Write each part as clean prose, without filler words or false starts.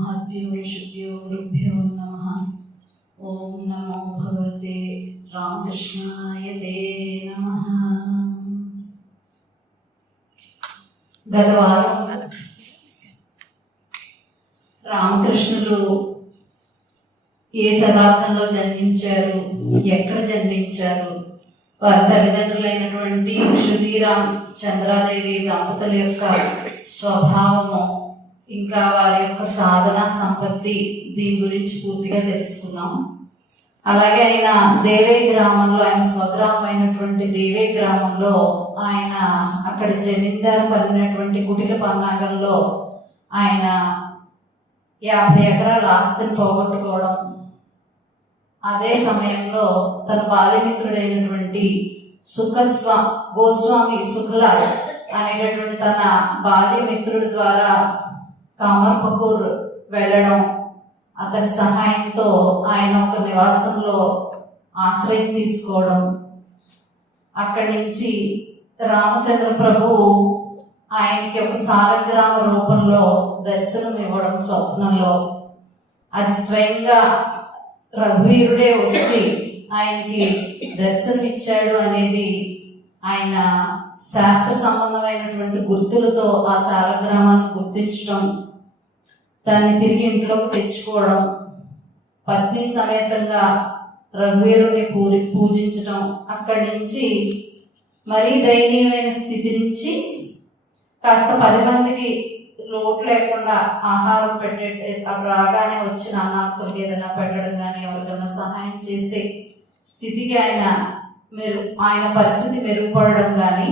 महद्भ्यो शुभ्यो गुरुभ्यो नमः। ओम नमो भगवते रामकृष्णाय ते नमः। గతవారం రామకృష్ణులు ఏ శతాబ్దంలో జన్మించారు, ఎక్కడ జన్మించారు, వారి తల్లిదండ్రులైనటువంటి క్షుదీరామ్ చంద్రాదేవి దంపతుల యొక్క స్వభావము, ఇంకా వారి యొక్క సాధన సంపత్తి, దీని గురించి పూర్తిగా తెలుసుకున్నాం. అలాగే ఆయన దేవే గ్రామంలో, ఆయన స్వగ్రామం అయినటువంటి దేవే గ్రామంలో ఆయన అక్కడ జమీందారు పడినటువంటి కుటిల పన్నాగంలో ఆయన 50 ఎకరాల ఆస్తిని పోగొట్టుకోవడం, అదే సమయంలో తన బాల్యమిత్రుడైనటువంటి గోస్వామి శుక్లాల్ అనేటటువంటి తన బాల్యమిత్రుడి ద్వారా కామర్పకూర్ వెళ్ళడం, అతని సహాయంతో ఆయన ఒక నివాసంలో ఆశ్రయం తీసుకోవడం, అక్కడి నుంచి రామచంద్ర ప్రభు ఆయనకి ఒక సాలగ్రామ రూపంలో దర్శనం ఇవ్వడం స్వప్నంలో. అది స్వయంగా రఘువీరుడే వచ్చి ఆయనకి దర్శనం ఇచ్చాడు అనేది ఆయన శాస్త్ర సంబంధమైనటువంటి గుర్తులతో ఆ సాలగ్రామాన్ని గుర్తించడం, దాన్ని తిరిగి ఇంట్లోకి తెచ్చుకోవడం, పత్ని సమేతంగా రఘువీరుణ్ణి పూజించడం, అక్కడి నుంచి మరీ దయనీయమైన స్థితి నుంచి కాస్త 10 మందికి లోటు లేకుండా ఆహారం పెట్టే, రాగానే వచ్చిన అనాథులకు ఏదైనా పెట్టడం కానీ, ఎవరికైనా సహాయం చేసే స్థితికి ఆయన పరిస్థితి మెరుగుపడడం కానీ,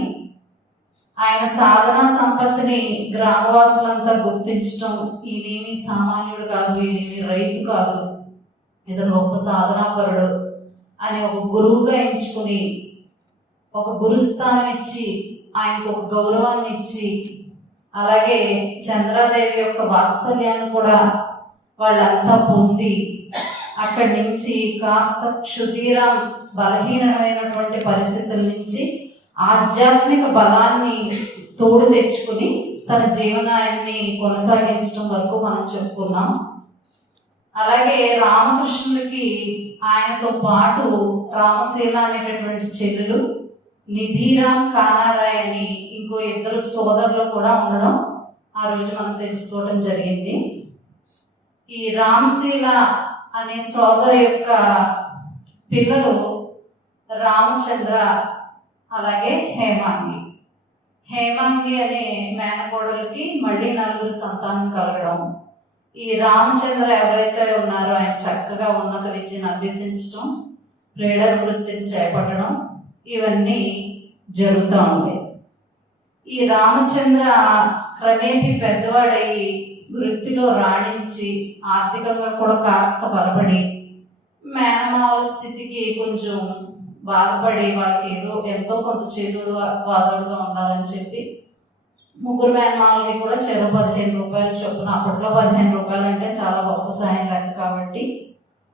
ఆయన సాధనా సంపత్తిని గ్రామవాసులంతా గుర్తించడం, ఈయనేమి సామాన్యుడు కాదు, ఈయనేమి రైతు కాదు, ఇతను గొప్ప సాధనాపరుడు అని ఒక గురువుగా ఎంచుకుని ఒక గురుస్థానం ఇచ్చి ఆయనకు ఒక గౌరవాన్ని ఇచ్చి, అలాగే చంద్రాదేవి యొక్క వాత్సల్యాన్ని కూడా వాళ్ళంతా పొంది, అక్కడి నుంచి కాస్త క్షుదీరామ్ బలహీనమైనటువంటి పరిస్థితుల నుంచి ఆధ్యాత్మిక బలాన్ని తోడు తెచ్చుకుని తన జీవనాన్ని కొనసాగించడం వరకు మనం చెప్పుకున్నాం. అలాగే రామకృష్ణుడికి ఆయనతో పాటు రామశీల అనేటటువంటి చెల్లెలు, నిధిరామ్ కానారాయ్ అని ఇంకో 2 సోదరులు కూడా ఉండడం ఆ రోజు మనం తెలుసుకోవడం జరిగింది. ఈ రామశీల అనే సోదరు యొక్క పిల్లలు రామచంద్ర, అలాగే హేమాంగి అనే మేనకోడలకి మళ్ళీ 4 సంతానం కలగడం. ఈ రామచంద్ర ఎవరైతే ఉన్నారో ఆయన చక్కగా ఉన్నత విద్యను అభ్యసించడం, రీడర్ వృత్తిని చేపట్టడం, ఇవన్నీ జరుగుతూ ఉంటాయి. ఈ రామచంద్ర క్రమేపీ పెద్దవాడయ్యి వృత్తిలో రాణించి ఆర్థికంగా కూడా కాస్త బలపడి, మేనమావుల స్థితికి కొంచెం బాధపడి వాళ్ళకి ఎంతో కొంత చేదుడు వాదోడుగా ఉండాలని చెప్పి 3 మేనమావులకి కూడా చెరో 15 రూపాయలు చొప్పున, అప్పట్లో 15 రూపాయలు అంటే చాలా గొప్ప సాయం లెక్క కాబట్టి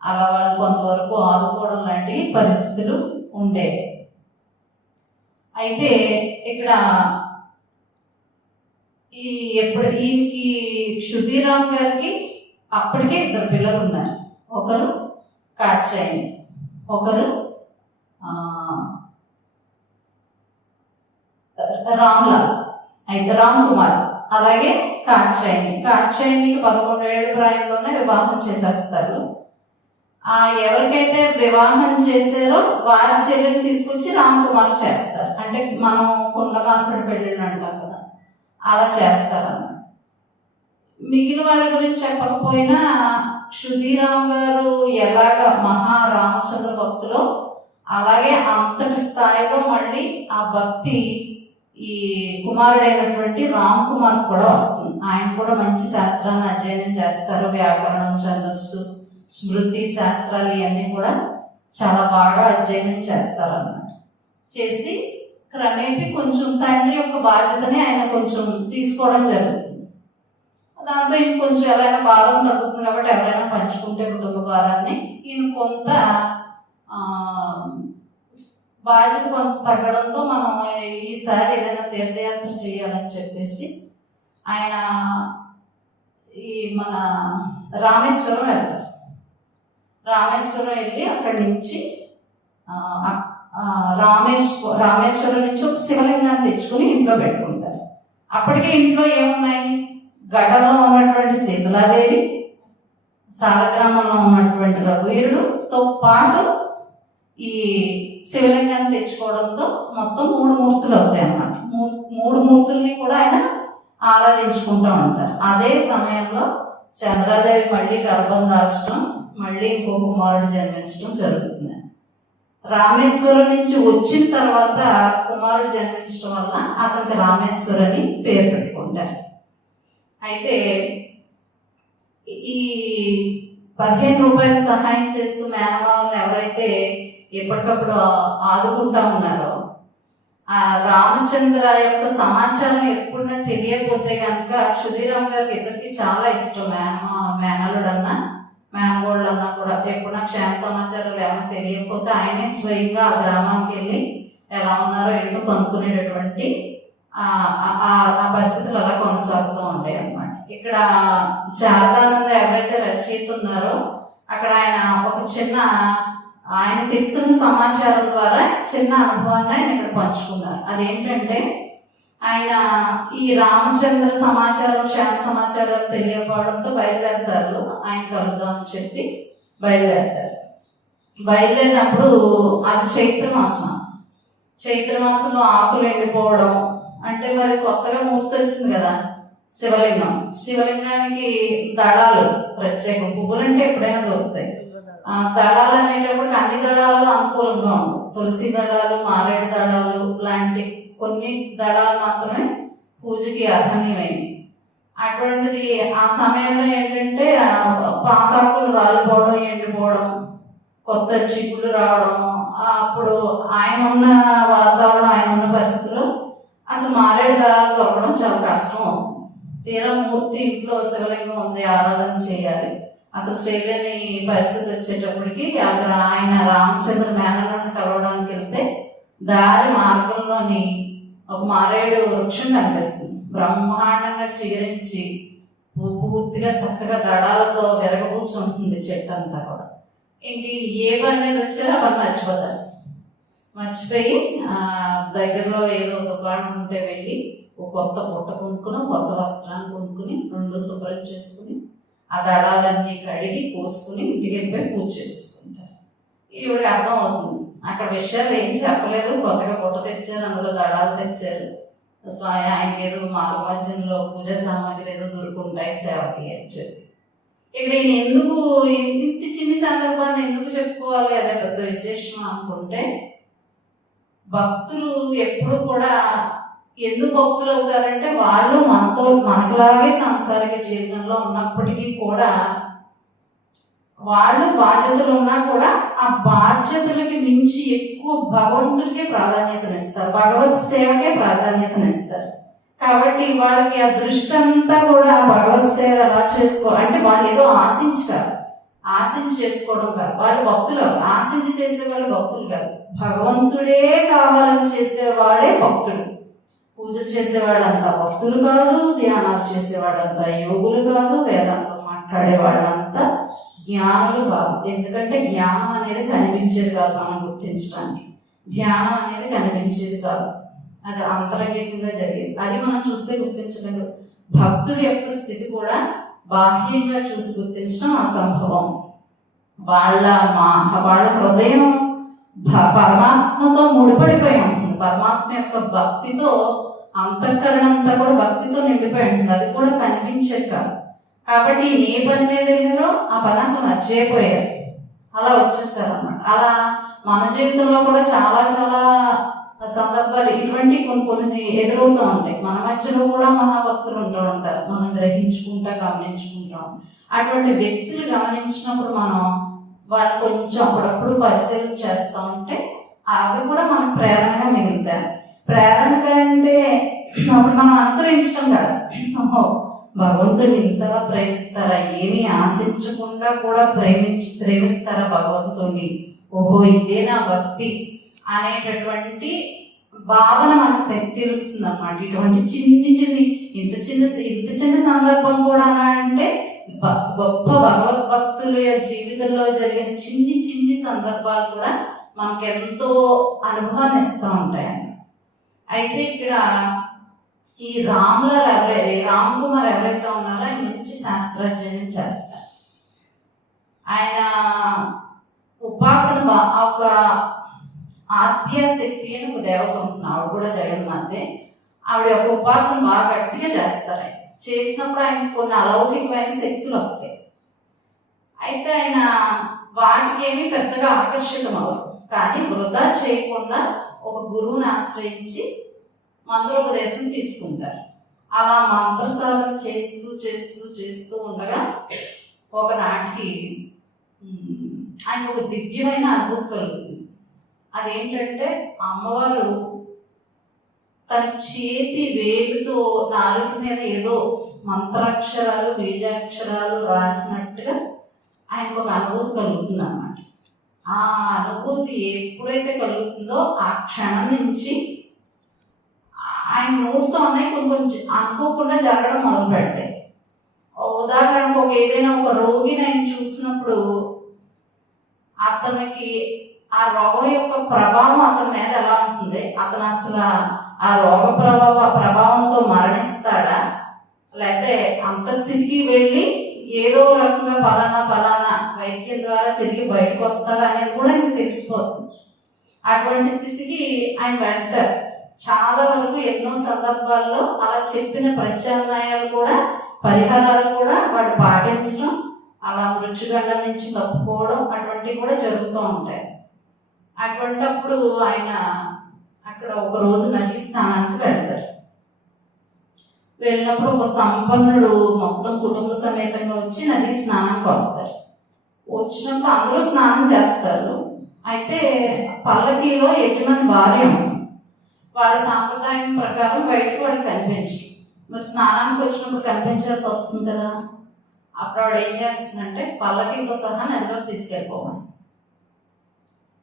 అలా వాళ్ళు కొంతవరకు ఆదుకోవడం లాంటి పరిస్థితులు ఉండేవి. అయితే ఇక్కడ ఈయనకి క్షుదీరామ్ గారికి అప్పటికే 2 పిల్లలు ఉన్నారు. ఒకరు కాచాయని, ఒకరు రామ్ కుమార్, అలాగే కాచాయనికి 11 ఏళ్ళ ప్రాయంలోనే వివాహం చేసేస్తారు. ఎవరికైతే వివాహం చేశారో వారి చెల్లెని తీసుకొచ్చి రామ్ కుమార్ చేస్తారు. అంటే మనం కుండ మార్పిడి పెళ్ళిళ్ళు అంటాం కదా, అలా చేస్తారన్నమాట. మిగిలిన వాళ్ళ గురించి చెప్పకపోయినా క్షుదీరామ్ గారు ఎలాగ మహారామచంద్ర భక్తులో, అలాగే అంతటి స్థాయిలో మళ్ళీ ఆ భక్తి ఈ కుమారుడైనటువంటి రామ్ కుమార్ కూడా వస్తుంది. ఆయన కూడా మంచి శాస్త్రాన్ని అధ్యయనం చేస్తారు. వ్యాకరణం, ఛందస్సు, స్మృతి శాస్త్రాలు ఇవన్నీ కూడా చాలా బాగా అధ్యయనం చేస్తారన్నమాట. చేసి క్రమేపీ కొంచెం తండ్రి యొక్క బాధ్యతని ఆయన కొంచెం తీసుకోవడం జరుగుతుంది. దాంతో ఈయన కొంచెం ఎవరైనా భారం తగ్గుతుంది కాబట్టి ఎవరైనా పంచుకుంటే కుటుంబ భారాన్ని, ఈయన కొంత బాధ్యత కొంత తగ్గడంతో మనం ఈసారి ఏదైనా తీర్థయాత్ర చేయాలని చెప్పేసి ఆయన ఈ మన రామేశ్వరం వెళ్తారు. రామేశ్వరం వెళ్ళి అక్కడి నుంచి రామేశ్వరం నుంచి ఒక శివలింగాన్ని తెచ్చుకుని ఇంట్లో పెట్టుకుంటారు. అప్పటికే ఇంట్లో ఏమున్నాయి, ఘటంలో ఉన్నటువంటి శీతలాదేవి, సాలగ్రామంలో ఉన్నటువంటి రఘువీరుడుతో పాటు ఈ శివలింగాన్ని తెచ్చుకోవడంతో మొత్తం 3 మూర్తులు అవుతాయి అన్నమాట. 3 మూర్తుల్ని కూడా ఆయన ఆరాధించుకుంటూ ఉంటారు. అదే సమయంలో చంద్రాదేవి మళ్ళీ గర్భం దాల్చడం, మళ్ళీ ఇంకో కుమారుడు జన్మించడం జరుగుతుంది. రామేశ్వరం నుంచి వచ్చిన తర్వాత కుమారుడు జన్మించడం వల్ల అతనికి రామేశ్వరని పేరు పెట్టుకుంటారు. అయితే ఈ 15 రూపాయలు సహాయం చేస్తూ మేనమావల్ని ఎవరైతే ఎప్పటికప్పుడు ఆదుకుంటా ఉన్నారో, ఆ రామచంద్ర యొక్క సమాచారం ఎప్పుడన్నా తెలియకపోతే కనుక సుధీరామ్ గారికి ఇద్దరికి చాలా ఇష్టం. మేనలుడన్నా మేనగోళ్ళన్నా కూడా ఎప్పుడన్నా క్షేమ సమాచారాలు ఏమైనా తెలియకపోతే ఆయనే స్వయంగా ఆ గ్రామానికి వెళ్ళి ఎలా ఉన్నారో ఏంటో కనుక్కునేటటువంటి ఆ పరిస్థితులు అలా కొనసాగుతూ ఉంటాయి అన్నమాట. ఇక్కడ శారదానంద ఎవరైతే రచయిత ఉన్నారో అక్కడ ఆయన ఒక చిన్న ఆయన తెలిసిన సమాచారం ద్వారా చిన్న అనుభవాన్ని ఆయన ఇక్కడ పంచుకున్నారు. అదేంటంటే ఆయన ఈ రామచంద్ర సమాచారం క్షేమ సమాచారాలు తెలియకపోవడంతో బయలుదేరతారు. ఆయన కలుద్దాం అని చెప్పి బయలుదేరతారు. బయలుదేరినప్పుడు అది చైత్ర మాసంలో ఆకులు ఎండిపోవడం అంటే మరి కొత్తగా మూర్తి వచ్చింది కదా శివలింగానికి దళాలు ప్రత్యేకం, పువ్వులు అంటే ఎప్పుడైనా దొరుకుతాయి. దళాలు అనేటప్పుడు అన్ని దళాలు అనుకూలంగా ఉండవు. తులసి దళాలు, మారేడు దళాలు లాంటి కొన్ని దళాలు మాత్రమే పూజకి అర్హనీయమైనవి. అటువంటిది ఆ సమయంలో ఏంటంటే పాతాకులు రాలిపోవడం, ఎండిపోవడం, కొత్త చిగుళ్ళు రావడం. అప్పుడు ఆయన ఉన్న వాతావరణం, ఆయన ఉన్న పరిస్థితుల్లో అసలు మారేడు దళాలు దొరకడం చాలా కష్టం అవుతుంది. తీరా మూర్తి ఇంట్లో శివలింగం ఉంది, ఆరాధన చేయాలి, అసలు చేయలేని పరిస్థితి వచ్చేటప్పటికి అక్కడ ఆయన రామచంద్ర మేనలను కలవడానికి వెళ్తే దారి మార్గంలోని ఒక మారేడు వృక్షం కనిపిస్తుంది. బ్రహ్మాండంగా చీరించి పూర్తిగా చక్కగా దళాలతో విరగబూసి ఉంటుంది చెట్టు అంతా కూడా. ఇంక ఏ పని మీద వచ్చారో ఆ పని మర్చిపోయి దగ్గరలో ఏదో దుకాణం ఉంటే వెళ్ళి ఒక కొత్త పుట్ట కొనుక్కుని, కొత్త వస్త్రాన్ని కొనుక్కుని, 2 శుభ్రం చేసుకుని ఆ దళాలన్నీ కడిగి కోసుకుని ఇంటికి వెళ్ళిపోయి పూజ చేసుకుంటారు. ఈవిడికి అర్థం అవుతుంది అక్కడ విషయాలు ఏం చెప్పలేదు, కొత్తగా పుట్ట తెచ్చారు, అందులో దళాలు తెచ్చారు, ఆయనకి ఏదో మార్గమధ్యంలో పూజా సామాగ్రి ఏదో దొరుకుంటాయి సేవకి అని చెప్పి. ఇక్కడ ఈయన ఎందుకు ఇంత చిన్న సందర్భాన్ని ఎందుకు చెప్పుకోవాలి, అదే పెద్ద విశేషం అనుకుంటే, భక్తులు ఎప్పుడు కూడా ఎందుకు భక్తులు అవుతారంటే వాళ్ళు మనకులాగే సాంసారిక జీవితంలో ఉన్నప్పటికీ కూడా వాళ్ళు బాధ్యతలు ఉన్నా కూడా ఆ బాధ్యతలకి మించి ఎక్కువ భగవంతుడికే ప్రాధాన్యతనిస్తారు, భగవత్ సేవకే ప్రాధాన్యతనిస్తారు. కాబట్టి వాళ్ళకి ఆ దృష్టి అంతా కూడా భగవత్ సేవ ఎలా అంటే వాళ్ళు ఏదో ఆశించి చేసుకోవడం కాదు. వాళ్ళు భక్తులు, ఆశించి చేసేవాళ్ళు భక్తులు కాదు. భగవంతుడే కావాలని చేసేవాడే భక్తుడు. పూజలు చేసేవాళ్ళంతా భక్తులు కాదు, ధ్యానాలు చేసేవాళ్ళంతా యోగులు కాదు, వేదాంతం మాట్లాడేవాళ్ళంతా జ్ఞానులు కాదు. ఎందుకంటే జ్ఞానం అనేది కనిపించేది కాదు, మనం గుర్తించడానికి ధ్యానం అనేది కనిపించేది కాదు, అది అంతరంగికంగా జరిగేది. అది మనం చూస్తే గుర్తించలేదు. భక్తుడి యొక్క స్థితి కూడా బాహ్యంగా చూసి గుర్తించడం అసంభవం. వాళ్ళ హృదయం పరమాత్మతో ముడిపడిపోయి ఉంటుంది. పరమాత్మ యొక్క భక్తితో అంతఃకరణ అంతా కూడా భక్తితో నిండిపోయి ఉంటుంది. అది కూడా కనిపించేది కాదు. కాబట్టి ఏ పని మీద వెళ్ళారో ఆ పని అక్కడ మర్చిపోయారు, అలా వచ్చేసారు అన్నమాట. అలా మన జీవితంలో కూడా చాలా చాలా సందర్భాలు ఇటువంటి కొన్ని ఎదురవుతూ ఉంటాయి. మన మధ్యలో కూడా మహాభక్తులు ఉంటూ ఉంటారు, మనం గమనించుకుంటాం. అటువంటి వ్యక్తులు గమనించినప్పుడు మనం వాళ్ళు కొంచెం అప్పుడప్పుడు పరిశీలన చేస్తూ ఉంటే అవి కూడా మనకు ప్రేరణగా మిగులుతాయి. ప్రేరణ కంటే అప్పుడు మనం అనుకరించడం కాదు, భగవంతుడిని ఇంతగా ప్రేమిస్తారా, ఏమీ ఆశించకుండా కూడా ప్రేమిస్తారా భగవంతుడిని, ఓహో ఇదే నా భక్తి అనేటటువంటి భావన మనకు తెలుస్తుంది అన్నమాట. ఇటువంటి చిన్ని ఇంత చిన్న సందర్భం కూడా అంటే గొప్ప భగవద్భక్తుల జీవితంలో జరిగిన చిన్ని సందర్భాలు కూడా మనకు ఎంతో అనుభవాన్ని ఇస్తూ ఉంటాయండి. అయితే ఇక్కడ ఈ రామ్ కుమార్ ఎవరైతే ఉన్నారో ఆయన మంచి శాస్త్రాధ్యయనం చేస్తారు. ఆయన ఉపాసన ఒక ఆద్యశక్తి అని ఒక దేవత ఉంటుంది, ఆవిడ కూడా జగన్మాతే. ఆవిడ యొక్క ఉపాసన బాగా గట్టిగా చేస్తారు. ఆయన చేసినప్పుడు ఆయన కొన్ని అలౌకికమైన శక్తులు వస్తాయి. అయితే ఆయన వాటికి ఏమీ పెద్దగా ఆకర్షితం అవ్వరు, కానీ వృధా చేయకుండా ఒక గురువుని ఆశ్రయించి మంత్రోపదేశం తీసుకుంటారు. అలా మంత్ర సాధన చేస్తూ ఉండగా ఒకనాటికి ఆయన ఒక దివ్యమైన అనుభూతి కలుగుతుంది. అదేంటంటే అమ్మవారు తన చేతి వేలుతో నాలుక మీద ఏదో మంత్రాక్షరాలు బీజాక్షరాలు రాసినట్టుగా ఆయనకు ఒక అనుభూతి కలుగుతుంది అన్నమాట. ఆ అనుభూతి ఎప్పుడైతే కలుగుతుందో ఆ క్షణం నుంచి ఆయన నోటితో అన్నయ్య కొంచెం అనుకోకుండా జరగడం మొదలు పెడతాయి. ఉదాహరణకు ఏదైనా ఒక రోగిని ఆయన చూసినప్పుడు అతనికి ఆ రోగం యొక్క ప్రభావం అతని మీద ఎలా ఉంటుంది, అతను అసలు ఆ రోగ ప్రభావంతో మరణిస్తాడా, లేకపోతే అంత స్థితికి వెళ్ళి ఏదో రకంగా పలానా వైద్యం ద్వారా తిరిగి బయటకు వస్తాడా అనేది కూడా ఆయనకు తెలిసిపోతుంది. అటువంటి స్థితికి ఆయన వెళ్తారు. చాలా వరకు ఎన్నో సందర్భాల్లో అలా చెప్పిన ప్రత్యామ్నాయాలు కూడా పరిహారాలు కూడా వాడు పాటించడం, అలా మృత్యుగండం నుంచి తప్పుకోవడం అటువంటివి కూడా జరుగుతూ ఉంటాయి. అటువంటప్పుడు ఆయన అక్కడ ఒక రోజు నది స్నానానికి వెళ్తారు. వెళ్ళినప్పుడు ఒక సంపన్నుడు మొత్తం కుటుంబ సమేతంగా వచ్చి నది స్నానానికి వస్తారు. వచ్చినప్పుడు అందరూ స్నానం చేస్తారు. అయితే పల్లకీలో యజమాని భార్య వాళ్ళ సాంప్రదాయం ప్రకారం బయటకు వాడికి కనిపించి, మరి స్నానానికి వచ్చినప్పుడు కనిపించాల్సి వస్తుంది కదా, అప్పుడు వాడు ఏం చేస్తుందంటే పల్లకీతో సహా నదిలోకి తీసుకెళ్ళిపోవాలి.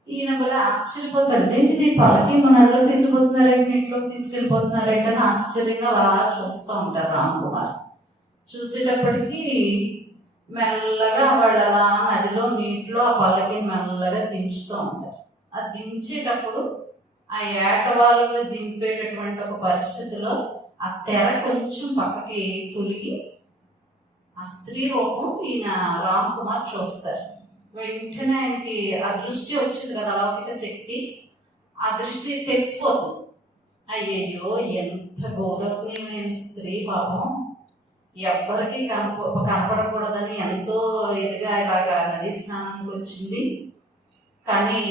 ఈయన కూడా ఆశ్చర్యపోతారు, ఏంటిది పల్లకి మన నదిలో తీసుకుపోతున్నారేంటి, ఇంట్లోకి తీసుకెళ్ళిపోతున్నారేంటి అని ఆశ్చర్యంగా అలా చూస్తూ ఉంటారు రామ్ కుమార్. చూసేటప్పటికి మెల్లగా వాళ్ళు అలా నదిలో నీటిలో ఆ పల్లకి మెల్లగా దించుతూ ఉంటారు. అది దించేటప్పుడు ఆ ఏటవాలుగా దింపేటటువంటి ఒక పరిస్థితిలో ఆ తెర కొంచెం పక్కకి తొలిగి ఆ స్త్రీ రూపం ఈయన రామ్ కుమార్ చూస్తారు. వెంటనే ఆయనకి ఆ దృష్టి వచ్చింది కదా, అలౌకిక శక్తి, ఆ దృష్టి తెలిసిపోతుంది. అయ్యయ్యో ఎంత గౌరవనీయమైన స్త్రీ, పాపం ఎవ్వరికి కనపడకూడదని ఎంతో ఇదిగా ఇలాగా నది స్నానానికి వచ్చింది, కానీ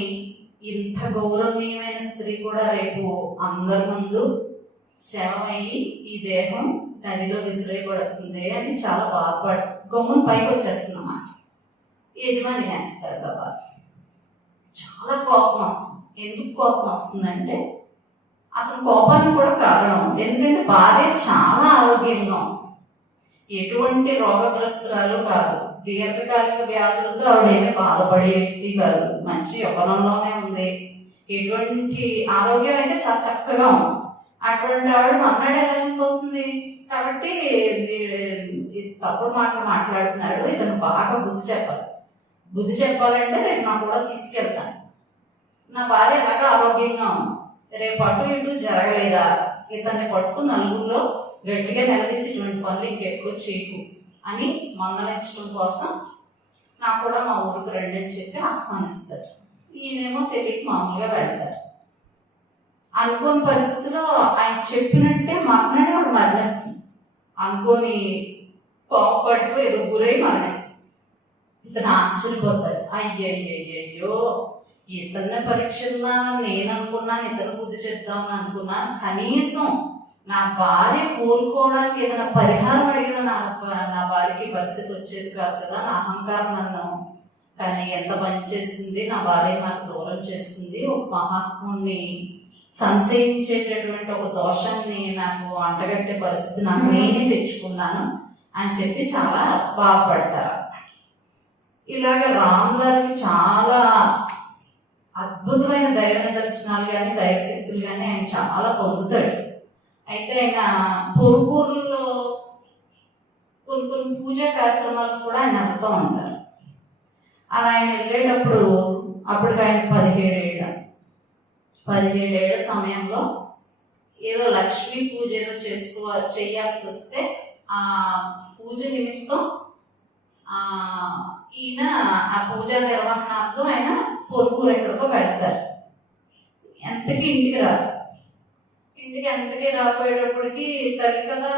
ఇంత గౌరవనీయమైన స్త్రీ కూడా రేపు అందరి ముందు శవమయ్యి ఈ దేహం నదిలో విసిరేయబడుతుంది అని చాలా బాధపడి గమ్మున పైకి వచ్చేస్తుందన్నమాట. యజమాని వేస్తాడు కదా, చాలా కోపం వస్తుంది. ఎందుకు కోపం వస్తుందంటే అతని కోపానికి కూడా కారణం ఉంది. ఎందుకంటే భార్య చాలా ఆరోగ్యంగా ఉంది, ఎటువంటి రోగగ్రస్తురాలు కాదు, దీర్ఘకాలిక వ్యాధులతో ఆవిడేమీ బాధపడే వ్యక్తి కాదు, మంచి యవ్వనంలోనే ఉంది, ఎటువంటి ఆరోగ్యం అయితే చాలా చక్కగా ఉంది. అటువంటి ఆవిడ మన్నాడు ఎలా చనిపోతుంది కాబట్టి తప్పుడు మాటలు మాట్లాడుతున్నాడు, ఇతను బాగా బుద్ధి చెప్పాలంటే రేపు నాకు కూడా తీసుకెళ్తాను, నా భార్య ఎలాగా ఆరోగ్యంగా ఉంది, రేపు అటు ఇటు జరగలేదా, ఇతన్ని పట్టుకు నలుగురిలో గట్టిగా నిలదీసి ఇటువంటి పనులు ఇంకెప్పుడు చేయకు అని మందలించడం కోసం నాకు కూడా మా ఊరికి రండి అని చెప్పి ఆహ్వానిస్తారు. ఈయనేమో తెలియక మామూలుగా వెళ్తారు. అనుకోని పరిస్థితిలో ఆయన చెప్పినట్టే మర్నాడు వాడు మరణిస్తుంది. అనుకోని పాపడితో ఏదో గురై మరణిస్తుంది. ఇతను ఆశ్చర్యపోతాడు, అయ్యయ్యో ఇతన్ని పరీక్షిద్దామని నేను అనుకున్నాను, ఇతను బుద్ధి చెప్దామని అనుకున్నాను, కనీసం నా భార్య కోరుకోవడానికి ఏదైనా పరిహారం అడిగినా నా భార్యకి పరిస్థితి వచ్చేది కాదు కదా, నా అహంకారం నన్ను కానీ ఎంత పని చేసింది, నా భార్య నాకు దూరం చేస్తుంది, ఒక మహాత్ముడిని సంశయించేటటువంటి ఒక దోషాన్ని నాకు అంటగట్టే పరిస్థితి నాకు నేనే తెచ్చుకున్నాను అని చెప్పి చాలా బాధపడతారు. ఇలాగ రామ్లాల్కి చాలా అద్భుతమైన దైవ నిదర్శనాలు కానీ దైవశక్తులు కానీ ఆయన చాలా పొందుతాడు. అయితే ఆయన పొరుగురులో కొన్ని పూజా కార్యక్రమాలకు కూడా ఆయన వెళ్తూ ఉంటారు. అలా ఆయన వెళ్ళేటప్పుడు అప్పటికి ఆయన 17 ఏళ్ళ సమయంలో ఏదో లక్ష్మీ పూజ ఏదో చేయాల్సి వస్తే ఆ పూజ నిమిత్తం ఈయన ఆ పూజా నిర్వహణార్థం ఆయన పొరుగురు ఎక్కడికో పెడతారు. ఎంతకీ ఇంటికి రాదు. ఎంతకీ రాకపోయేటప్పటికి తల్లి కదా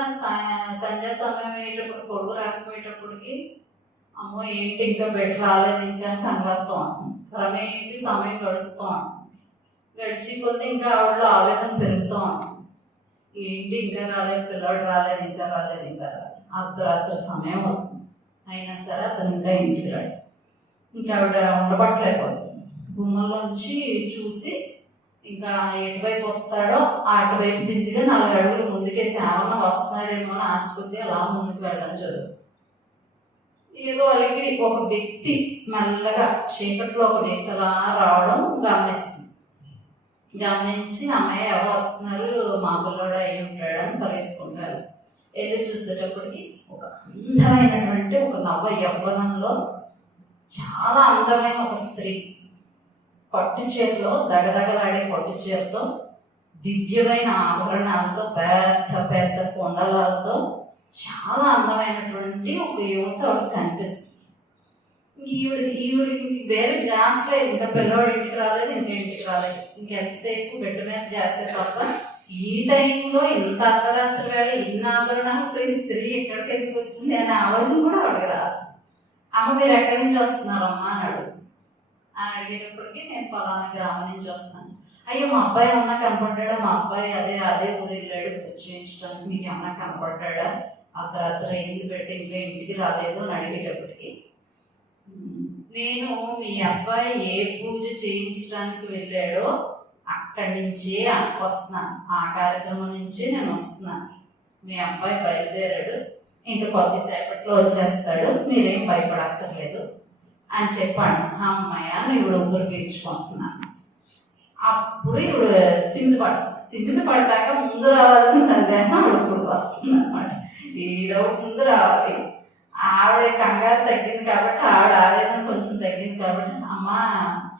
సంధ్యా సమయం అయ్యేటప్పుడు పొడుగు రాకపోయేటప్పటికి అమ్మో ఏంటి ఇంకా బెడ్ రాలేదు ఇంకా కంగారుతో ఉంటుంది. క్రమేపీ సమయం గడుస్తూ ఉంటుంది. గడిచి కొద్ది ఇంకా ఆవిడలో ఆవేదన పెరుగుతూ ఉంటుంది. ఏంటి ఇంకా రాలేదు, పిల్లాడు రాలేదు, ఇంకా రాలేదు. అర్ధరాత్రి సమయం అవుతుంది. అయినా సరే అతను ఇంకా ఇంటికి రాడు. ఇంకా ఆవిడ ఉండబట్టలేకపోతుంది. గుమ్మంలోంచి చూసి ఇంకా ఎటువైపు వస్తాడో అటువైపు దిశగా 4 అడుగులు ముందుకేసి ఏమన్నా వస్తున్నాడేమో అని ఆశకొద్ది అలా ముందుకు వెళ్ళడం జరుగుతుంది. ఏదో అలిగిడి ఒక వ్యక్తి మెల్లగా చీకట్లో ఒక వ్యక్తి అలా రావడం గమనించి అమ్మాయి ఎవరు వస్తున్నారు, మా పిల్లోడు అయి ఉంటాడని పరిగెత్తుకుంటారు. వెళ్ళి చూసేటప్పటికి ఒక అందమైనటువంటి ఒక నవ యవ్వనంలో చాలా అందమైన ఒక స్త్రీ పట్టు చీరలో దగదగలాడే పట్టు చీరతో దివ్యమైన ఆభరణాలతో పెద్ద పెద్ద కొండలతో చాలా అందమైనటువంటి ఒక యువత ఆవిడ కనిపిస్తుంది. ఈవిడికి వేరే ఛాన్స్ లేదు. ఇంకా పిల్లవాడు ఇంటికి రాలేదు, ఇంకెంతసేపు బిడ్డ మీద చేస్తే తప్ప ఈ టైంలో ఇంత అర్ధరాత్రి వేళ ఇన్ని ఆభరణాలతో ఈ స్త్రీ ఎక్కడికి ఎందుకు వచ్చింది అనే ఆలోచన కూడా ఆవిడకి రాదు. అమ్మ మీరు ఎక్కడి నుంచి వస్తున్నారమ్మా అని అడిగేటప్పటికి నేను పలానా గ్రామం నుంచి వస్తాను. అయ్యో మా అబ్బాయి ఏమన్నా కనపడ్డా, మా అబ్బాయి అదే ఊరు వెళ్ళాడు చేయించడానికి, మీకు ఏమన్నా కనపడ్డా, అర్ధరాత్రి అయింది పెట్టి ఇంకా ఇంటికి రాలేదు అని అడిగేటప్పటికి నేను మీ అబ్బాయి ఏ పూజ చేయించడానికి వెళ్ళాడో అక్కడి నుంచే వస్తున్నాను, ఆ కార్యక్రమం నుంచే నేను వస్తున్నాను. మీ అబ్బాయి బయలుదేరాడు, ఇంకా కొద్దిసేపట్లో వచ్చేస్తాడు, మీరేం భయపడక్కర్లేదు అని చెప్పాను. అమ్మాయ ఇవిడు ఊరు పీల్చుకుంటున్నాను. అప్పుడు ఇవిడు స్థిమిత పడ్డాక ముందు రావాల్సిన సందేహం ఆవిడ ఇప్పుడు వస్తుంది అనమాట. ఈ డౌట్ ముందు రావాలి. ఆవిడ కంగారు తగ్గింది కాబట్టి, ఆవిడ ఆవేదన కొంచెం తగ్గింది కాబట్టి, అమ్మ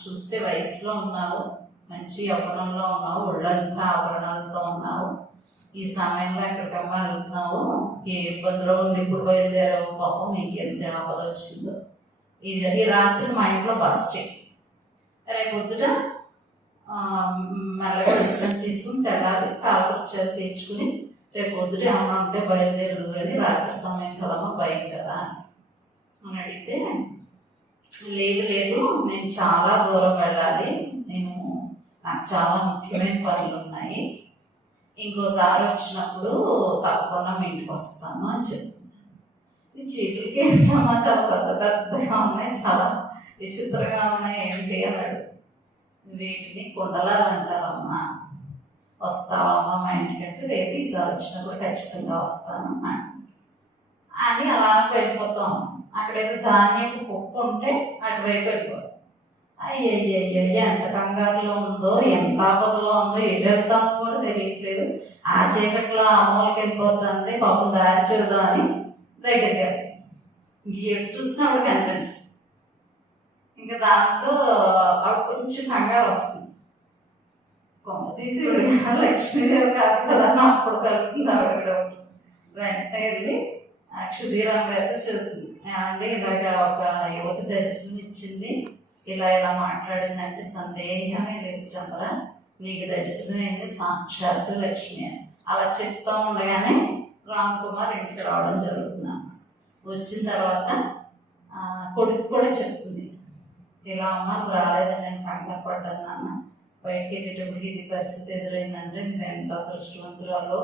చూస్తే వయసులో ఉన్నావు, మంచి యవ్వనంలో ఉన్నావు, ఒళ్ళంతా ఆభరణాలతో ఉన్నావు, ఈ సమయంలో ఎక్కడికమ్మా వెళ్తున్నావు, ఏ ఇబ్బందిలో ఉండి ఇప్పుడు బయలుదేరావు, పాపం నీకు ఎంత ఆపద వచ్చిందో, ఈ రాత్రి మా ఇంట్లో బస్ చెయ్యి, రేపు పొద్దుట మెల్లగా విశ్రాంతి తీసుకుని తెల్లారి కాలకృత్యాలు తెచ్చుకుని రేపు పొద్దుట ఏమన్నా ఉంటే బయలుదేరదు కానీ రాత్రి సమయం కదమ్మా బయట కదా అని అడిగితే, లేదు నేను చాలా దూరం వెళ్ళాలి, నాకు చాలా ముఖ్యమైన పనులు ఉన్నాయి, ఇంకోసారి వచ్చినప్పుడు తప్పకుండా మీ ఇంటికి వస్తాను అని చెప్తుంది. ఈ చీకులకి ఏంటమ్మా చాలా పెద్దగా ఉన్నాయి, చాలా విచిత్రంగా ఉన్నాయి ఏంటి అన్నాడు. వీటిని కుండలాలు అంటారమ్మా, వస్తావమ్మా మా ఇంటికంటే, లేదు ఈసారి వచ్చినప్పుడు ఖచ్చితంగా వస్తాను అని అలా వెళ్ళిపోతాం. అక్కడైతే ధాన్యపు కుప్ప ఉంటే అటువైపు వెళ్ళిపోతాం. అయ్యయ్యయ్య ఎంత కంగారులో ఉందో, ఎంత ఆపదలో ఉందో, ఎటు వెళ్తామో కూడా తెలియట్లేదు, ఆ చీకట్లో అమ్మలకి వెళ్ళిపోతుంది, పాపం దారి చూద్దాం అని దగ్గరికి ఎటు చూసినా ఆవిడ కనిపించదు. ఇంకా దాంతో ఆవిడ కొంచెం కంగారు వస్తుంది. కొంత తీసి లక్ష్మీదేవి కాదు కదా అని అప్పుడు కలుగుతుంది ఆవిడ. వెంటనే వెళ్ళి క్షుధీరామ్ గారితో చదువుతుంది, అంటే ఇలాగ ఒక యువత దర్శనం ఇచ్చింది, ఇలా మాట్లాడిందంటే సందేహమే లేదు చంద్ర, నీకు దర్శనమైంది సాక్షాత్తు లక్ష్మి అని అలా చెప్తా ఉండగానే రామ్ కుమార్ ఇంటికి రావడం జరుగుతున్నాను. వచ్చిన తర్వాత కొడుకు కూడా చెప్తుంది, ఇలా అమ్మ నువ్వు రాలేదని నేను కంగారు పడ్డాను నాన్న, బయటికి వెళ్ళేటప్పటికి ఇది పరిస్థితి ఎదురైందంటే నువ్వు ఎంత అదృష్టవంతురాలో,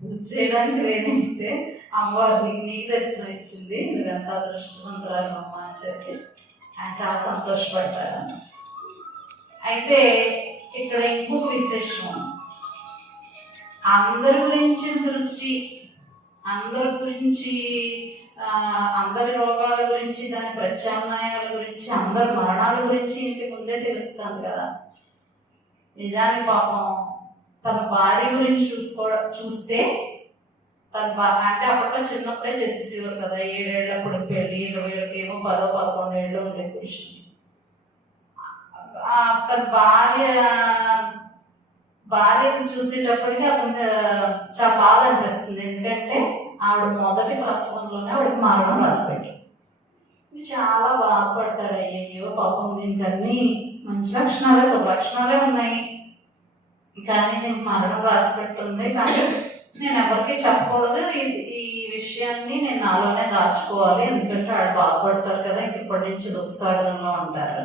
పూజ చేయడానికి లేదంటే అమ్మవారు నీకు దర్శనం ఇచ్చింది, నువ్వెంత అదృష్టవంతురాలు అమ్మ అని చెప్పి ఆయన చాలా సంతోషపడ్డారు. అయితే ఇక్కడ ఇంకొక విశేషం, అందరి గురించి దృష్టి, అందరి గురించి అందరి రోగాల గురించి, దాని ప్రత్యామ్నాయాల గురించి, అందరి మరణాల గురించి ఇంటి ముందే తెలుస్తుంది కదా. నిజానికి పాపం తన భార్య గురించి చూస్తే అంటే అప్పట్లో చిన్నప్పుడే చేసేసేవారు కదా. 7 ఏళ్ళప్పుడు పెళ్లి, 20 ఏళ్ళకేమో 10, 11 ఏళ్ళు ఉండే పురుషుడు. తన భార్యని చూసేటప్పటికి అతనికి చాలా బాధ అనిపిస్తుంది. ఎందుకంటే ఆవిడ మొదటి ప్రసవంలోనే ఆవిడకి మరణం రాసిపెట్టాడు. చాలా బాధపడతాడు. అయ్యో పాపం, దీనికి అన్ని మంచి లక్షణాలే, శుభ లక్షణాలే ఉన్నాయి, కానీ దీనికి మరణం రాసిపెట్టుంది. కానీ నేను ఎవరికి చెప్పకూడదు, ఈ విషయాన్ని నేను నాలోనే దాచుకోవాలి, ఎందుకంటే ఆవిడ బాధపడతారు కదా, ఇప్పటి నుంచి దుఃఖసాగరంలో ఉంటారు.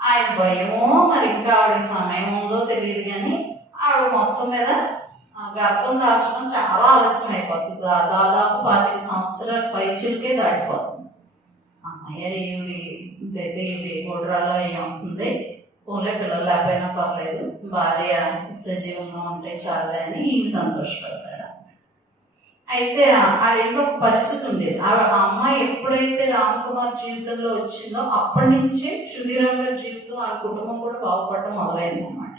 ఆయన భయమో మరి ఇంకా ఆవిడ సమయం ఉందో తెలియదు, కానీ ఆవిడ మొత్తం మీద గర్భం దాల్చడం చాలా ఆలస్యం అయిపోతుంది. దాదాపు 25 సంవత్సరాల పైచిలకే దాటిపోతుంది. అమ్మయ్య ఈవిడి గోడ్రాలో ఏమవుతుంది, పోలే పిల్లలు లేకపోయినా పర్లేదు, భార్య సజీవంగా ఉంటే చాలే అని ఈయన సంతోషపడతాడు. అయితే ఆ ఇంట్లో ఒక పరిస్థితి ఉంది. ఆ అమ్మాయి ఎప్పుడైతే రామ్ కుమార్ జీవితంలో వచ్చిందో అప్పటి నుంచే సుధీరామ్ గారి జీవితం, ఆ కుటుంబం కూడా బాగుపడటం మొదలైంది అన్నమాట.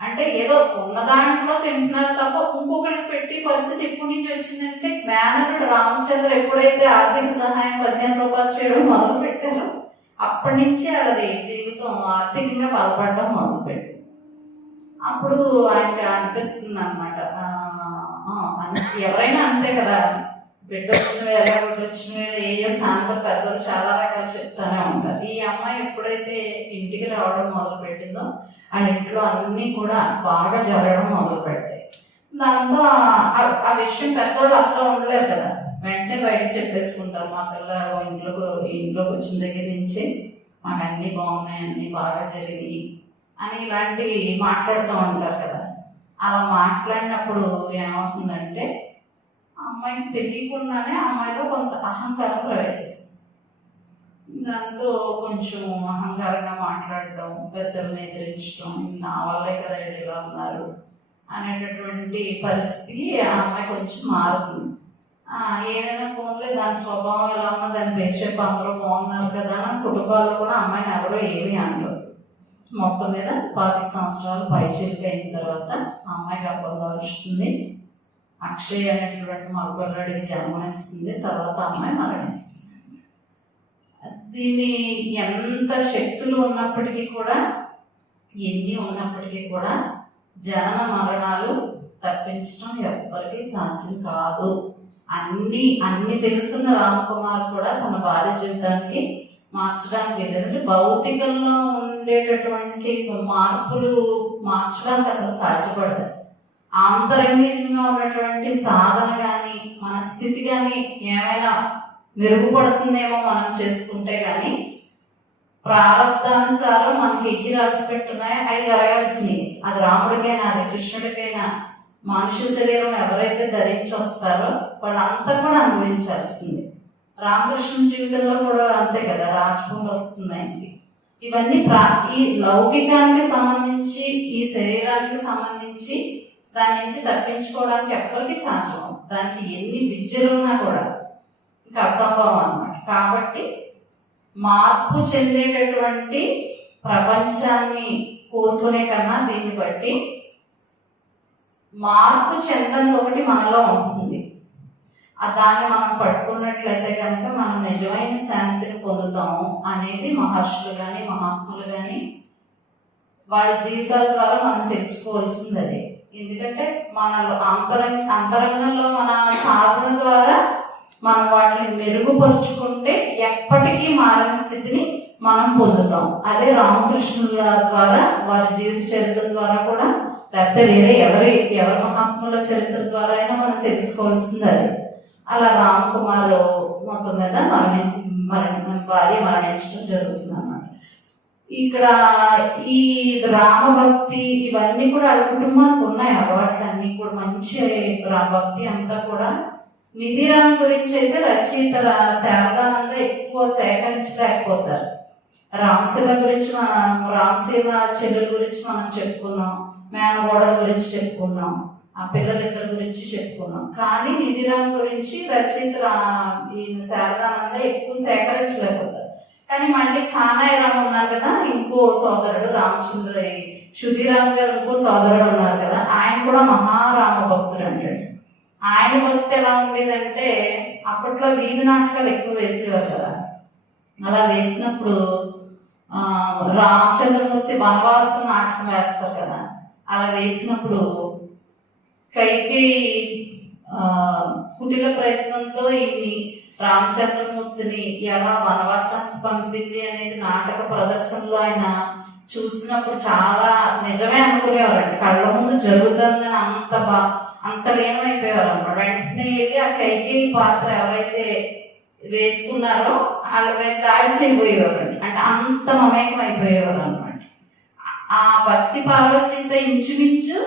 అంటే ఏదో ఉన్న దాంట్లో తింటున్నారు తప్ప ఇంకొకరికి పెట్టి పరిస్థితి ఎప్పటి నుంచి వచ్చిందంటే, మేనరుడు రామచంద్ర ఎప్పుడైతే ఆర్థిక సహాయం 15 రూపాయలు చేయడం మొదలు పెట్టారో అప్పటి నుంచి వాళ్ళది జీవితం ఆర్థికంగా బలపడడం మొదలుపెట్టింది. అప్పుడు ఆయనకి అనిపిస్తుంది అనమాట, ఎవరైనా అంతే కదా, బిడ్డ వచ్చిన వేళ బిడ్డ వచ్చిన వేళ ఏయో సామెతలు పెద్దలు చాలా రకాలు చెప్తానే ఉంటారు. ఈ అమ్మాయి ఎప్పుడైతే ఇంటికి రావడం మొదలు పెట్టిందో ఆ ఇంట్లో అన్నీ కూడా బాగా జరగడం మొదలు పెడతాయి. దాంతో ఆ విషయం పెద్దవాళ్ళు అసలు ఉండలేరు కదా, వెంటనే బయటకు చెప్పేసుకుంటారు. మా పిల్ల ఇంట్లోకి వచ్చిన దగ్గర నుంచి మాకు అన్నీ బాగున్నాయి, అన్నీ బాగా జరిగినాయి అని ఇలాంటివి మాట్లాడుతూ ఉంటారు కదా. అలా మాట్లాడినప్పుడు ఏమవుతుందంటే, అమ్మాయికి తెలియకుండానే అమ్మాయిలో కొంత అహంకారం ప్రవేశిస్తుంది. దాంతో కొంచెం అహంకారంగా మాట్లాడడం, పెద్దల్ని ఎదిరించడం, నా వల్లే కదా ఇలా ఉన్నారు అనేటటువంటి పరిస్థితికి ఆ అమ్మాయి కొంచెం మారుతుంది. ఏదైనా ఫోన్లే, దాని స్వభావం ఎలా ఉన్నా దాని పేరు చెప్పి అందరూ బాగున్నారు కదా అని కుటుంబాల్లో కూడా అమ్మాయిని ఎవరో ఏమీ అనరు. మొత్తం మీద 25 సంవత్సరాలు పైచిలుక అయిన తర్వాత ఆ అమ్మాయి గర్భం దాల్చుతుంది. అక్షయ్ అనేటటువంటి మగపిల్లడికి జన్మనిస్తుంది. తర్వాత అమ్మాయి మరణిస్తుంది. దీన్ని ఎంత శక్తులు ఉన్నప్పటికీ కూడా, ఎన్ని ఉన్నప్పటికీ కూడా జనన మరణాలు తప్పించడం ఎవ్వరికీ సాధ్యం కాదు. అన్ని తెలుసున్న రామకుమార్ కూడా తన భార్య జీవితానికి మార్చడానికి లేదంటే భౌతికంలో ఉండేటటువంటి మార్పులు మార్చడానికి అసలు సాధ్యపడదు. ఆంతరంగికంగా ఉన్నటువంటి సాధన కానీ, మన స్థితి కానీ ఏమైనా మెరుగుపడుతుందేమో మనం చేసుకుంటే కానీ, ప్రారంధానుసారం మనకి ఎగ్గి రాసి పెట్టున్నాయి, అవి జరగాల్సినవి. అది రాముడికైనా అది కృష్ణుడికైనా మనుష్య శరీరం ఎవరైతే ధరించి వస్తారో వాళ్ళంతా కూడా అనుభవించాల్సింది. రామకృష్ణ జీవితంలో కూడా అంతే కదా, రాజభూమి వస్తుంది ఆయనకి. ఇవన్నీ ఈ లౌకికానికి సంబంధించి, ఈ శరీరానికి సంబంధించి దాని నుంచి తప్పించుకోవడానికి ఎప్పటికీ సాధ్యం. దానికి ఎన్ని విద్యలున్నా కూడా ఇంకా అసంభవం అన్నమాట. కాబట్టి మార్పు చెందేటటువంటి ప్రపంచాన్ని కోరుకునే కన్నా దీన్ని బట్టి మార్పు చెందని ఒకటి మనలో ఉంటుంది. దాన్ని మనం పట్టుకున్నట్లయితే కనుక మనం నిజమైన శాంతిని పొందుతాము అనేది మహర్షులు కానీ మహాత్ములు కానీ వాళ్ళ జీవితాల ద్వారా మనం తెలుసుకోవాల్సింది అదే. ఎందుకంటే మన అంతరంగంలో మన సాధన ద్వారా మనం వాటిని మెరుగుపరుచుకుంటే ఎప్పటికీ మారని స్థితిని మనం పొందుతాం. అదే రామకృష్ణుల ద్వారా, వారి జీవిత చరిత్ర ద్వారా కూడా, లేకపోతే వేరే ఎవరి మహాత్ముల చరిత్ర ద్వారా అయినా మనం తెలుసుకోవాల్సింది అది. అలా రామకుమార్ మొత్తం మీద భార్య మరణించడం జరుగుతుంది అన్నమాట. ఇక్కడ ఈ రామభక్తి ఇవన్నీ కూడా వాళ్ళ కుటుంబానికి ఉన్నాయి అలవాట్లన్నీ కూడా. మంచి భక్తి అంతా కూడా నిధిరామ్ గురించి అయితే రచయిత శారదానంద ఎక్కువ సేకరించలేకపోతారు. రామశీల గురించి రామశీల చెల్లెల గురించి మనం చెప్పుకున్నాం, మేనగోడల గురించి చెప్పుకున్నాం. ఆ పిల్లలిద్దరి గురించి చెప్పుకున్నాం. కానీ నిధిరామ్ గురించి రచయిత ఈయన శారదానంద ఎక్కువ సేకరించలేకపోతారు. కానీ మళ్ళీ కానాయరామ్ ఉన్నారు కదా, ఇంకో సోదరుడు రామచంద్ర, సుధీరామ్ గారు ఇంకో సోదరుడు ఉన్నారు కదా, ఆయన కూడా మహారామ భక్తుడు అంటాడు. ఆయన భక్తి ఎలా ఉండేదంటే, అప్పట్లో వీధి నాటకాలు ఎక్కువ వేసేవారు కదా. అలా వేసినప్పుడు రామచంద్రమూర్తి వనవాసం నాటకం వేస్తారు కదా, అలా వేసినప్పుడు కైకేయి కుటిల ప్రయత్నంతో ఈ రామచంద్రమూర్తిని ఎలా వనవాసానికి పంపింది అనేది నాటక ప్రదర్శనలో ఆయన చూసినప్పుడు చాలా నిజమే అనుకునేవారంట. కళ్ళ ముందు జరుగుతుందని అంత లీనమైపోయేవారు అనమాట. వెంటనే వెళ్ళి ఆ కైకేయి పాత్ర ఎవరైతే వేసుకున్నారో వాళ్ళ మీద దాడి చేయబోయేవారండి. అంటే అంత మమేకం అయిపోయేవారు అనమాట. ఆ భక్తి పారవశ్యంతో ఇంచుమించు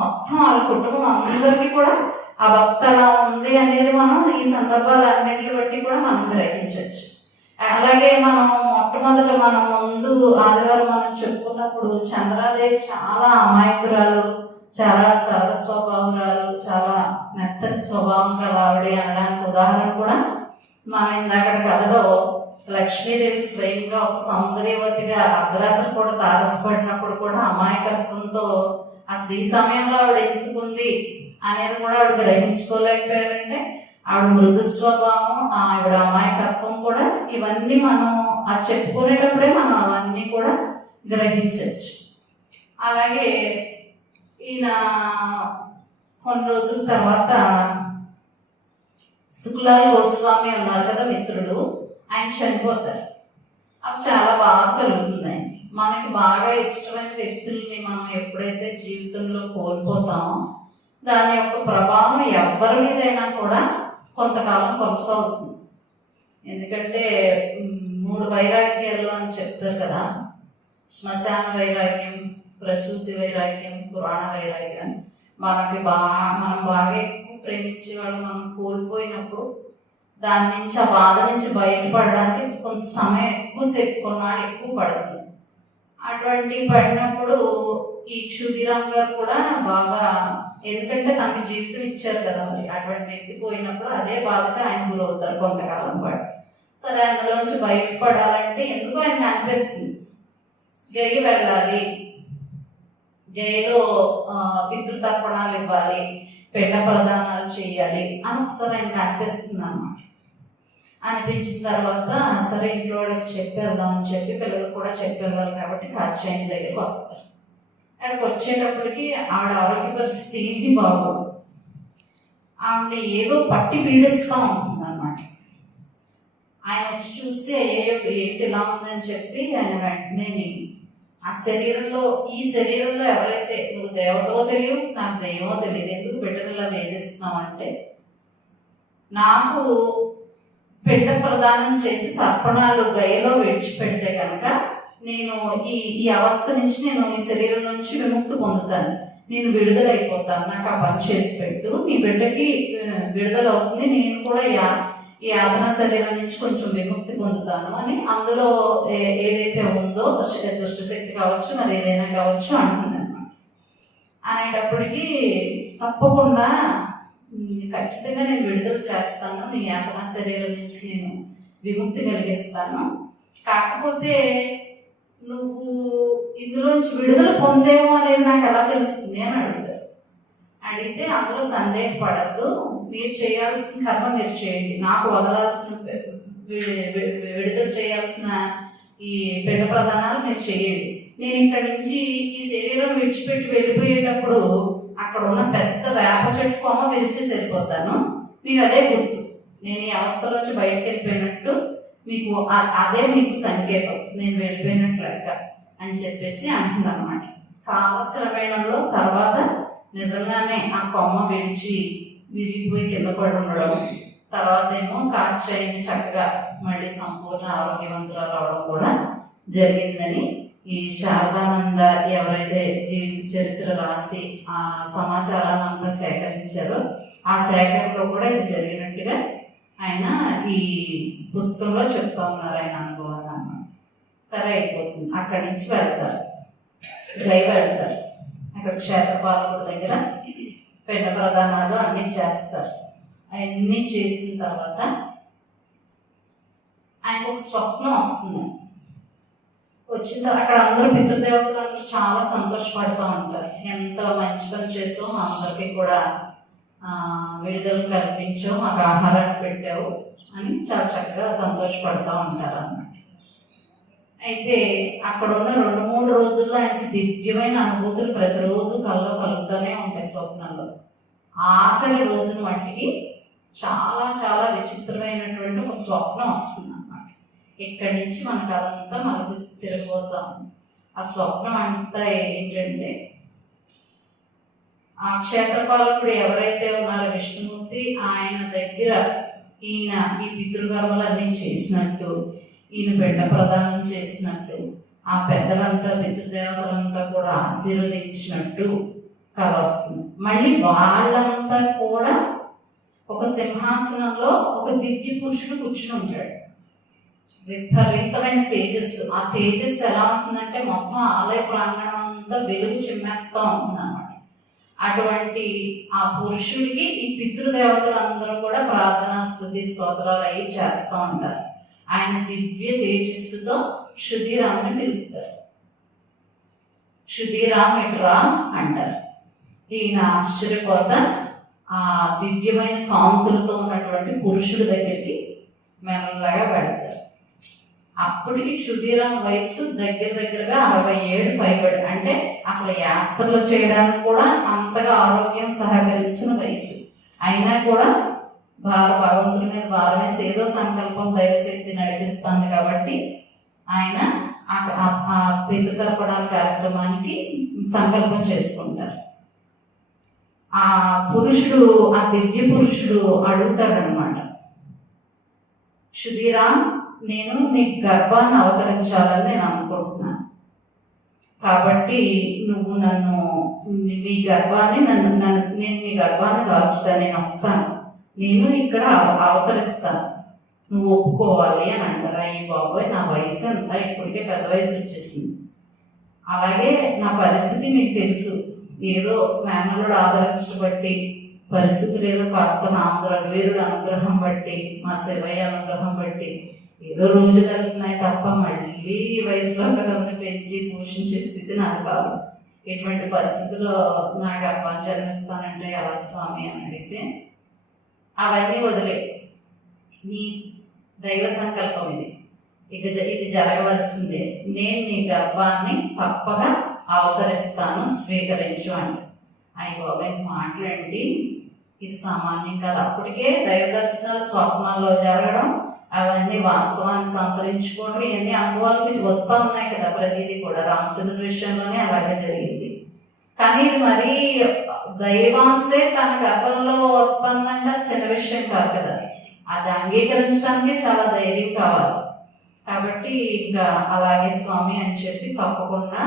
మొత్తం వాళ్ళ కుటుంబం అందరికీ కూడా ఆ భక్తి అలా ఉంది అనేది మనం ఈ సందర్భాలన్నిటిని బట్టి కూడా మనం గ్రహించవచ్చు. అలాగే మనం మొట్టమొదట మనం ముందు ఆదివారం మనం చెప్పుకున్నప్పుడు చంద్రాదేవి చాలా అమాయకురాలు, చాలా సరళ స్వభావరాలు, చాలా మెత్తటి స్వభావం గల ఆవిడ అనడానికి ఉదాహరణ కూడా మనం ఇందాక కథలో లక్ష్మీదేవి స్వయంగా ఒక సౌందర్యవతిగా అర్ధరాత్రి కూడా తారసపడినప్పుడు కూడా అమాయకత్వంతో అసలు ఈ సమయంలో ఆవిడ ఎందుకుంది అనేది కూడా ఆవిడ గ్రహించుకోలేకపోయారంటే ఆవిడ మృదు స్వభావం, ఆవిడ అమాయకత్వం కూడా ఇవన్నీ మనం చెప్పుకునేటప్పుడే మనం అవన్నీ కూడా గ్రహించవచ్చు. అలాగే ఈయన కొన్ని రోజుల తర్వాత శుక్లాల్ గోస్వామి ఉన్నారు కదా మిత్రుడు, ఆయన చనిపోతారు. అప్పుడు చాలా బాధ కలుగుతుంది. మనకి బాగా ఇష్టమైన వ్యక్తుల్ని మనం ఎప్పుడైతే జీవితంలో కోల్పోతామో దాని యొక్క ప్రభావం ఎవరి మీదైనా కూడా కొంతకాలం కొనసాగుతుంది. ఎందుకంటే 3 వైరాగ్యాలు అని చెప్తారు కదా, శ్మశాన వైరాగ్యం, ప్రసూతి వైరాగ్యం, పురాణ వైరాగ్యం. మనం బాగా ఎక్కువ ప్రేమించే వాళ్ళు మనం కోల్పోయినప్పుడు దాని నుంచి, ఆ బాధ నుంచి బయటపడడానికి కొంత సమయం ఎక్కువసేపు, కొన్నాళ్ళు ఎక్కువ పడుతుంది. అటువంటి పడినప్పుడు ఈ సుధీరామ్ గారు కూడా బాగా, ఎందుకంటే తనకి జీవితం ఇచ్చారు కదా, మరి అటువంటి వ్యక్తి పోయినప్పుడు అదే బాధగా ఆయన గురవుతారు కొంతకాలం పాటు. సరే, అందులోంచి బయటపడాలంటే ఎందుకు ఆయనకు అనిపిస్తుంది గయి వెళ్ళాలి, గయిలో పితృతర్పణాలు ఇవ్వాలి, పెండ ప్రదానాలు చేయాలి అని ఒకసారి ఆయనకు అనిపిస్తుంది అన్నమాట. అనిపించిన తర్వాత సరే ఇంట్లో వాళ్ళకి చెప్పేద్దాం అని చెప్పి పిల్లలు కూడా చెప్పేళ్ళాలి కాబట్టి కాత్యాయని దగ్గరికి వస్తారు. అక్కడికి వచ్చేటప్పటికి ఆవిడ ఆరోగ్య పరిస్థితి ఏమి బాగోదు. ఆవిడని ఏదో పట్టి పీడిస్తూ ఉంటుంది అన్నమాట. ఆయన వచ్చి చూసి ఏంటి ఇలా ఉందని చెప్పి ఆయన వెంటనే ఆ శరీరంలో, ఈ శరీరంలో ఎవరైతే నువ్వు దేవతవో తెలియవు, నాకు దైవమో తెలియదు, ఎందుకు బిడ్డనిలా వేధిస్తున్నావు అంటే, నాకు పిండ ప్రదానం చేసి తర్పణాలు గయలో విడిచిపెడితే కనుక నేను ఈ అవస్థ నుంచి, నేను ఈ శరీరం నుంచి విముక్తి పొందుతాను, నేను విడుదలైపోతాను, నాకు ఆ పని చేసి పెట్టు, నీ బిడ్డకి విడుదల అవుతుంది, నేను కూడా ఈ యాతన శరీరం నుంచి కొంచెం విముక్తి పొందుతాను అని అందులో ఏదైతే ఉందో దుష్టశక్తి కావచ్చు, మరి ఏదైనా కావచ్చు అంటుంది అన్నమాట. అనేటప్పటికీ తప్పకుండా ఖచ్చితంగా నేను విడుదల చేస్తాను, నీ యాతన శరీరం నుంచి నేను విముక్తి కలిగిస్తాను, కాకపోతే నువ్వు ఇందులోంచి విడుదల పొందేమో అనేది నాకు ఎలా తెలుస్తుంది అని అడుగుతారు. అడిగితే అందులో సందేహపడద్దు, మీరు చేయాల్సిన కర్మ మీరు చేయండి, నాకు వదలాల్సిన విడుదల చేయాల్సిన ఈ పిండ ప్రదానాలు మీరు చేయండి, నేను ఇక్కడి నుంచి ఈ శరీరం విడిచిపెట్టి వెళ్ళిపోయేటప్పుడు అక్కడ ఉన్న పెద్ద వేప చెట్టు కొమ్మ విరిసి సరిపోతాను, మీకు అదే గుర్తు, నేను ఈ అవస్థలోంచి బయటకు వెళ్ళిపోయినట్టు మీకు అదే మీకు సంకేతం, నేను వెళ్ళిపోయినట్లు లెక్క అని చెప్పేసి అంటుంది అన్నమాట. కాలక్రమేణంలో తర్వాత నిజంగానే ఆ కొమ్మ విరిగిపోయి కింద పడి ఉండడం, తర్వాత ఏమో కాత్యాయని చక్కగా మళ్ళీ సంపూర్ణ ఆరోగ్యవంతురాలు అవడం కూడా జరిగిందని ఈ శారదానంద ఎవరైతే జీవిత చరిత్ర రాసి ఆ సమాచారాన్ని అంతా సేకరించారో ఆ సేకరణలో కూడా ఇది జరిగినట్టుగా ఆయన ఈ పుస్తకంలో చెప్తా ఉన్నారు ఆయన అనుభవాన్ని అన్నమాట. సరే, అయిపోతుంది. అక్కడి నుంచి వెళ్తారు, వెళ్తారు అక్కడ క్షేత్రపాలకుడి దగ్గర పిండ ప్రదానాలు అన్నీ చేస్తారు. అవన్నీ చేసిన తర్వాత ఆయనకు ఒక స్వప్నం వస్తుంది. వచ్చిన తర్వాత అక్కడ అందరూ పితృదేవతలు అందరూ చాలా సంతోషపడుతూ ఉంటారు. ఎంత మంచి పని చేసావు, మా అందరికీ కూడా విడుదల కల్పించావు, మాకు ఆహారాన్ని పెట్టావు అని చాలా చక్కగా సంతోషపడుతూ ఉంటారు అన్నమాట. అయితే అక్కడ ఉన్న 2-3 రోజుల్లో ఆయనకి దివ్యమైన అనుభూతులు ప్రతిరోజు కల్లో కలుగుతూనే ఉంటాయి స్వప్నంలో. ఆఖరి రోజున మట్టికి చాలా చాలా విచిత్రమైనటువంటి ఒక స్వప్నం వస్తుంది అన్నమాట. ఇక్కడి నుంచి మనకు అదంతా మనకు తిరిగిపోతాం. ఆ స్వప్నం అంతా ఏంటంటే, ఆ క్షేత్రపాలకుడు ఎవరైతే ఉన్నారో విష్ణుమూర్తి, ఆయన దగ్గర ఈయన ఈ పితృకర్మలన్నీ చేసినట్టు, ఈయన బిడ్డ ప్రదానం చేసినట్టు, ఆ పెద్దలంతా పితృదేవతలంతా కూడా ఆశీర్వదించినట్టు కల వస్తుంది. మళ్ళీ వాళ్ళంతా కూడా ఒక సింహాసనంలో ఒక దివ్య పురుషుడు కూర్చుని ఉంటాడు. విపరీతమైన తేజస్సు. ఆ తేజస్సు ఎలా ఉంటుందంటే మొత్తం ఆలయ ప్రాంగణం అంతా వెలుగు చిమ్మేస్తూ ఉంటుంది అన్నమాట. అటువంటి ఆ పురుషుడికి ఈ పితృదేవతలందరూ కూడా ప్రార్థనా స్తుతి స్తోత్రాలు అవి చేస్తూ ఉంటారు. ఆయన దివ్య తేజస్సుతో క్షుధిరాముని పిలుస్తారు. క్షుధిరామ్ ఇట్రా అంటారు. ఈయన ఆశ్చర్యపోత ఆ దివ్యమైన కాంతులతో ఉన్నటువంటి పురుషుడి దగ్గరికి మెల్లగా పెడతారు. అప్పటికి క్షుధిరామ్ వయస్సు దగ్గరగా 67 పైబడి, అంటే అసలు యాత్రలు చేయడానికి కూడా అంతగా ఆరోగ్యం సహకరించిన వయసు. అయినా కూడా భగవంతుడి మీద భారం వేసి ఏదో సంకల్పం దైవశక్తి నడిపిస్తుంది కాబట్టి ఆయన ఆ పితృతర్పణాల కార్యక్రమానికి సంకల్పం చేసుకుంటారు. ఆ పురుషుడు, ఆ దివ్య పురుషుడు అడుగుతాడనమాట, క్షుధిరామ్, నేను నీ గర్భాన్ని అవతరించాలని నేను అనుకుంటున్నాను. కాబట్టి నువ్వు నీ గర్భాన్ని నేను నీ గర్భాన్ని దాల్చుతాను, నేను వస్తాను, నేను ఇక్కడ అవతరిస్తాను, నువ్వు ఒప్పుకోవాలి అని అంటారు. అయ్యి బాబోయ్, నా వయసు అంతా ఇప్పటికే పెద్ద వయసు వచ్చేసింది. అలాగే నా పరిస్థితి మీకు తెలుసు. ఏదో మేనలుడు ఆదరించడం బట్టి, పరిస్థితులు ఏదో కాస్త నా రఘువీరుడు అనుగ్రహం బట్టి, మా శివయ్య అనుగ్రహం బట్టి ఏదో రోజులు వెళ్తున్నాయి తప్ప మళ్ళీ ఈ వయసులో పిల్లల్ని పెంచి పోషించే స్థితి నాకు కాదు. ఎటువంటి పరిస్థితుల్లో నా గర్భాన్ని జన్మిస్తానంటే ఎలా స్వామి అని అడిగితే, అవన్నీ వదిలే, నీ దైవ సంకల్పం ఇది జరగవలసిందే, నేను నీ గర్భాన్ని తప్పగా అవతరిస్తాను, స్వీకరించు అంట. అయ్యి బాబాయ్, మాట్లాడి ఇది సామాన్యం కాదు. అప్పటికే దైవ దర్శనాలు స్వప్నాల్లో జరగడం, అవన్నీ వాస్తవాన్ని సంతరించుకోవడం, ఇవన్నీ అనుభవాలకి వస్తూ ఉన్నాయి కదా. ప్రతిదీ కూడా రామచంద్రుడి విషయంలోనే అలాగే జరిగింది. కానీ ఇది మరీ దైవాంశే తన గర్భంలో వస్తుందంటే చిన్న విషయం కాదు కదా. అది అంగీకరించడానికి చాలా ధైర్యం కావాలి. కాబట్టి ఇంకా అలాగే స్వామి అని చెప్పి, తప్పకుండా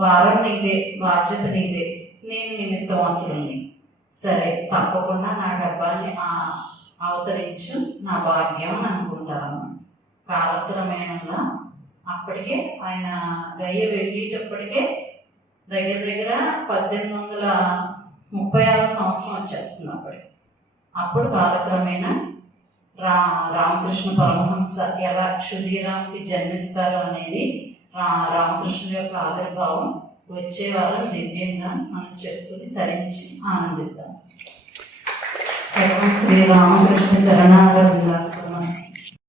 భారం నీదే, బాధ్యత నీదే, నేను నిమిత్తవంతుడిని, సరే తప్పకుండా నా గర్భాన్ని అవతరించు, నా భాగ్యం అని అనుకుంటారు. కాలక్రమేణంగా అప్పటికే ఆయన గయ్య వెళ్ళేటప్పటికే దగ్గర 1836 సంవత్సరం వచ్చేస్తుంది. అప్పుడు కాలక్రమేణా రామకృష్ణ పరమహంస ఎలా క్షుధిరామ్కి జన్మిస్తారో అనేది రామకృష్ణుడి యొక్క ఆవిర్భావం వచ్చే వారం దివ్యంగా మనం చెప్పుకుని తరించి ఆనందిద్దాం. సర్వం శ్రీ రామకృష్ణ చరణారవిందాలు.